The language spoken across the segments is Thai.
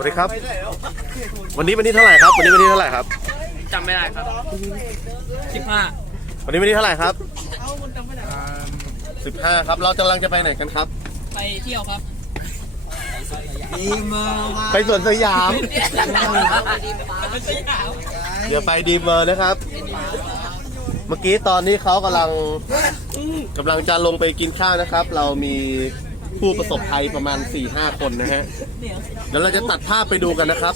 วัสดีครับ วันนี้วันที่เท่าไหร่ครับวันนี้วันที่เท่าไหร่ครับจำไม่ได้ครับสิบห้าวันนี้วันที่เท่าไหร่ครับสิบห้าครับเรากำลังจะไปไหนกันครับ ไปเที่ยวครับไปสวนสยามเดี๋ยวไปดีเมอร์นะครับ เมื่อกี้ตอนนี้เขากำลังกำลังจะลงไปกินข้าวนะครับ เรามี ผู้ประสบภัยประมาณ 4-5 คนนะฮะ เดี๋ยวเราจะตัดภาพไปดูกันนะครับ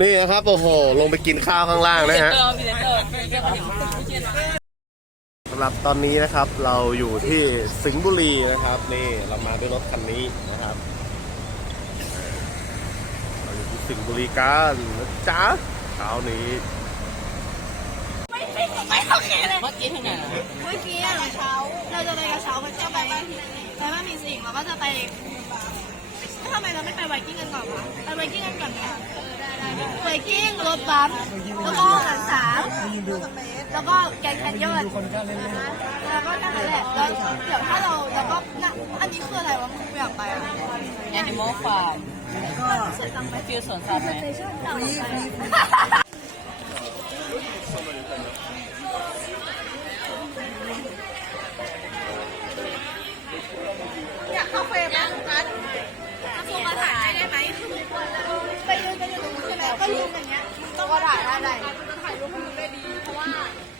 นี่นะครับ โอ้โห ลงไปกินข้าวข้างล่างนะฮะสำหรับตอนนี้นะครับเราอยู่ที่สิงห์บุรีนะครับ นี่เรามาด้วยรถคันนี้นะครับ สิงห์บุรีกันนะจ๊ะเช้านี้ไม่โอเคเลยเมื่อกี้ทางไหนเมื่อกี้อะเช้า เราจะไปกระเช้าไปเที่ยวไปบ้านที่ไปบ้านมีสิ่งเราก็จะไปทำไมเราไม่ไปไวกิ้งกันก่อนวะไปไวกิ้งกันก่อนไหมไวกิ้งรถบัมแล้วก็หันสามแล้วก็แกงแคนยอนแล้วก็แค่นั้นแหละแล้วเดี๋ยวถ้าเราแล้วก็น่ะอันนี้คืออะไรวะมึงอยากไปอะแอนิมอลฟาร์ม สวยจังไหมฟิลสวนสัตว์ไหมอยากเข้าเฟรมนะนัดมาส่งมาถ่ายได้ไหมไปยืนกันอยู่ตรงนี้ใช่ไหมก็ยืนอย่างเงี้ยต้องถ่ายได้ได้ถ่ายรูปให้มึงได้ดี เพราะว่า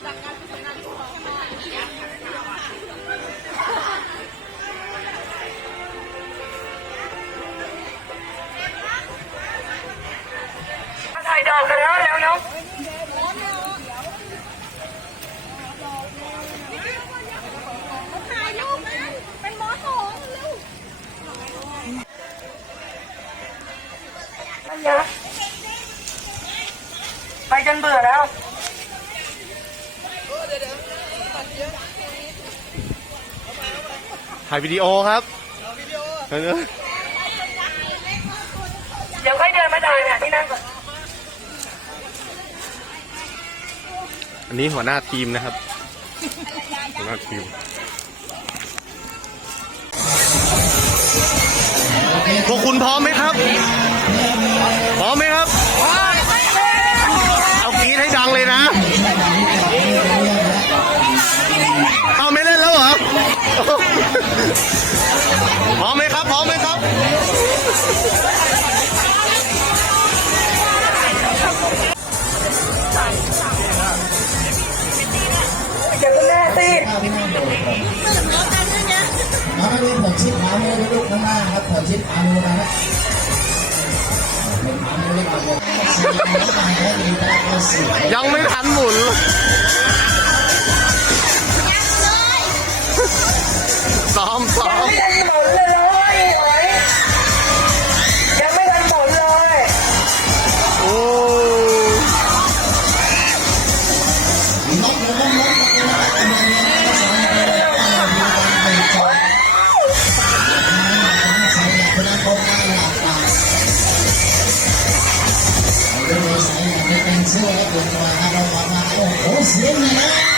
จากการ ดอกกันแล้วแล้วเนาะถ่ายรูปนะเป็นหมอสองเร็วไปจนเบื่อแล้วถ่ายวิดีโอครับเออเดี๋ยวค่อยเดินมาถ่ายเนี่ยที่นั่งก่อน อันนี้หัวหน้าทีมนะครับ หัวหน้าทีมพวกคุณพร้อมไหมครับ น้องนักเรียนผมชิดขามือลูกข้างหน้าครับผมชิดขามือนะฮะผมขามือเล็กกว่าผมและมีตาเอาเสียยังไม่ทันหมุน เป็นเสื้อแล้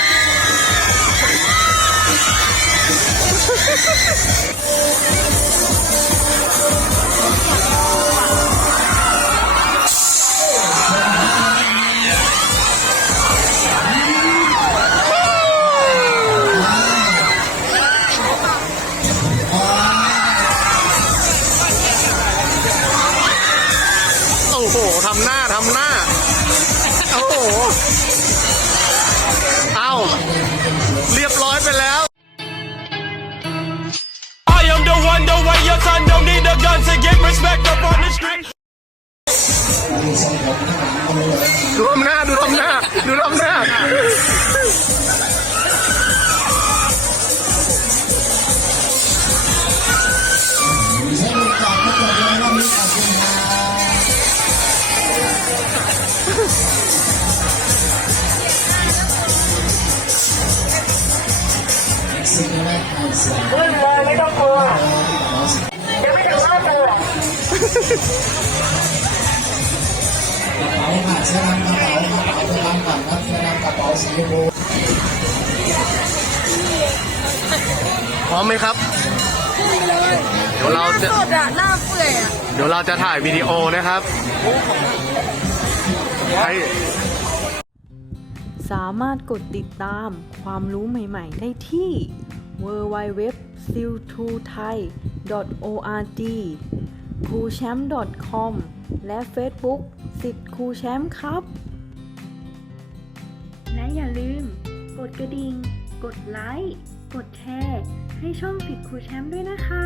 อ้โหเสียงเลยนะโอ้โหทำหน้าทำหน้า โอ้โห เอาเรียบร้อยไปแล้ว I am the one, the way your son don't need a gun to get respect up on the street. ดูทำหน้า ดูทำหน้า ดูทำหน้า แรกคือเสียงเลยไม่ต้องกลัวยังไม่ถึงว่าเธอกระเป๋าค่ะเสื้อนกระเป๋ากระเป๋าไปทำก่อนครับเสื้อนกระเป๋าสีชมพูพร้อมไหมครับ เดี๋ยวเราจะ สดอะหน้าเปื่อยอะเดี๋ยวเราจะถ่ายวิดีโอนะครับให้ สามารถกดติดตามความรู้ใหม่ ๆ ได้ที่ w w w s i l t o t h a i org ครูแชมป์ .com และ Facebook สิทธิ์ครูแชมป์ครับ และอย่าลืม กดกระดิ่ง กดไลค์ กดแชร์ ให้ช่องสิทธิ์ครูแชมป์ด้วยนะคะ